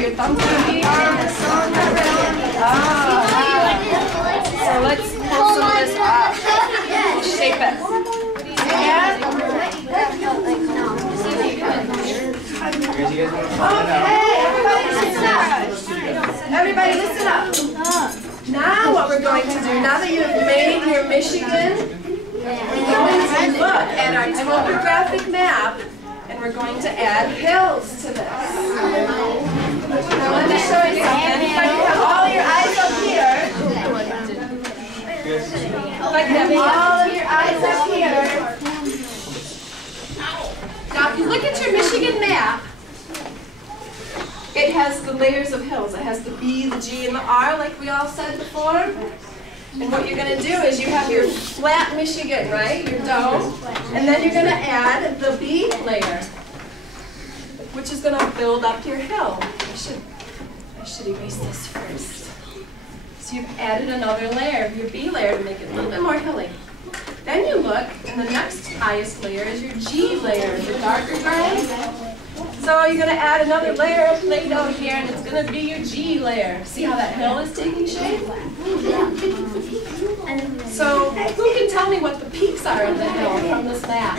your thumbs going to be? So let's pull some of this up. We'll shape it. Everybody listen up. Now what we're going to do, now that you've made your Michigan, we're going to look at our topographic map and we're going to add hills to this. Now let me show you something. If I can have all your eyes up here. If I can have all of your eyes up here. Now if you look at your Michigan map, it has the layers of hills. It has the B, the G, and the R, like we all said before. And what you're going to do is you have your flat Michigan, right? Your dome. And then you're going to add the B layer, which is going to build up your hill. I should erase this first. So you've added another layer, your B layer, to make it a little bit more hilly. Then you look, and the next highest layer is your G layer, the darker gray. So you're going to add another layer of Play-Doh here, and it's going to be your G layer. See how that hill is taking shape? So who can tell me what the peaks are of the hill from this map?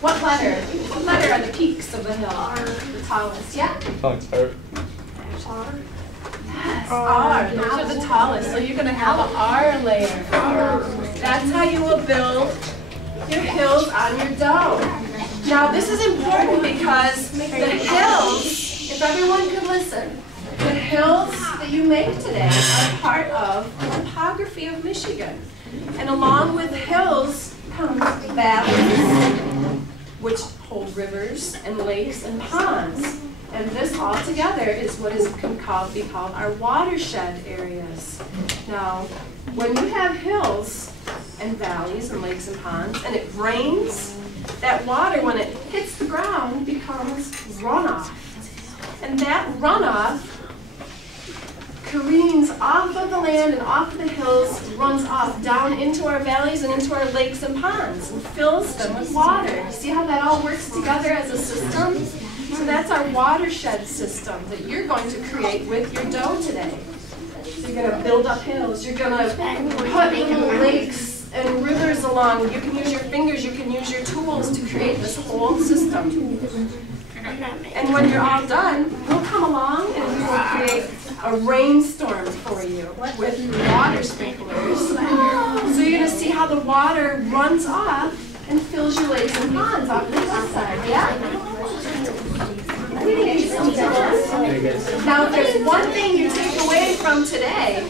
What letter? What letter are the peaks of the hill? The tallest, yeah? Thanks, Art. Yes, R. Those are the tallest. So you're going to have an R layer. That's how you will build your hills on your dome. Now this is important because the hills, if everyone could listen, the hills that you make today are part of the topography of Michigan. And along with hills comes valleys, which hold rivers and lakes and ponds. And this all together is what can be called our watershed areas. Now, when you have hills and valleys and lakes and ponds, and it rains, that water, when it hits the ground, becomes runoff. And that runoff careens off of the land and off of the hills, runs off down into our valleys and into our lakes and ponds, and fills them with water. See how that all works together as a system? So that's our watershed system that you're going to create with your dough today. So you're going to build up hills. You're going to put little lakes and rivers along. You can use your fingers, you can use your tools to create this whole system. And when you're all done, we'll come along and we will create a rainstorm for you with water sprinklers. So you're going to see how the water runs off and fills your lakes and ponds off the side. Yeah? Now, if there's one thing you take away from today,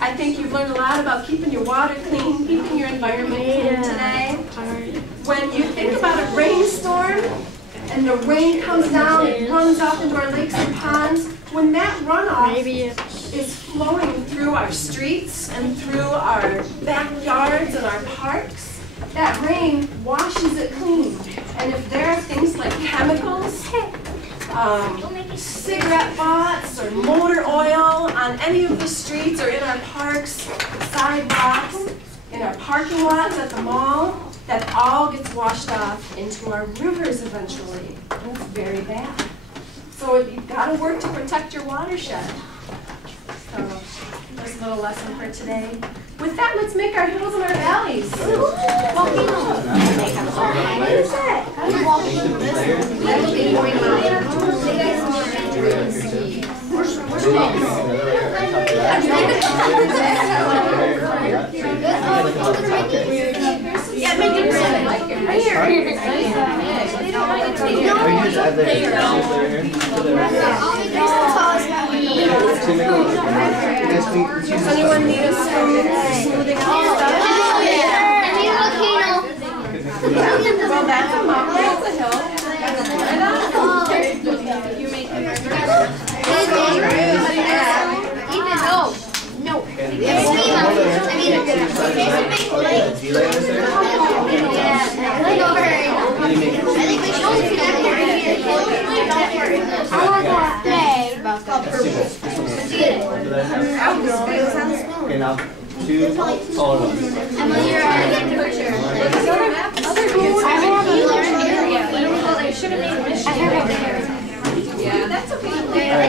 I think you've learned a lot about keeping your water clean, keeping your environment clean today. When you think about a rainstorm and the rain comes down, it runs off into our lakes and ponds, when that runoff is flowing through our streets and through our backyards and our parks, that rain washes it clean. And if there are things like chemicals, cigarette butts or motor oil on any of the streets or in our parks, sidewalks, in our parking lots at the mall, that all gets washed off into our rivers eventually. And it's very bad. So you've got to work to protect your watershed. So there's a little lesson for today. With that, let's make our hills and our valleys. Yeah, make it right here. Does anyone need a smoothing out stuff? Well, that's a mountain. That's a hill. You make it. No. Okay, now two taller ones. Emily, you're on a picture. Other kids have a area. They should have made a mission. Yeah, that's okay.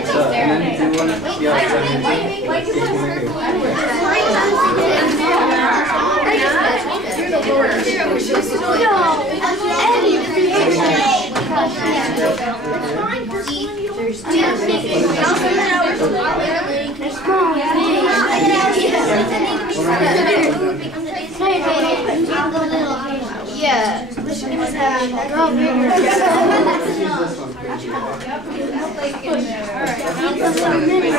This one.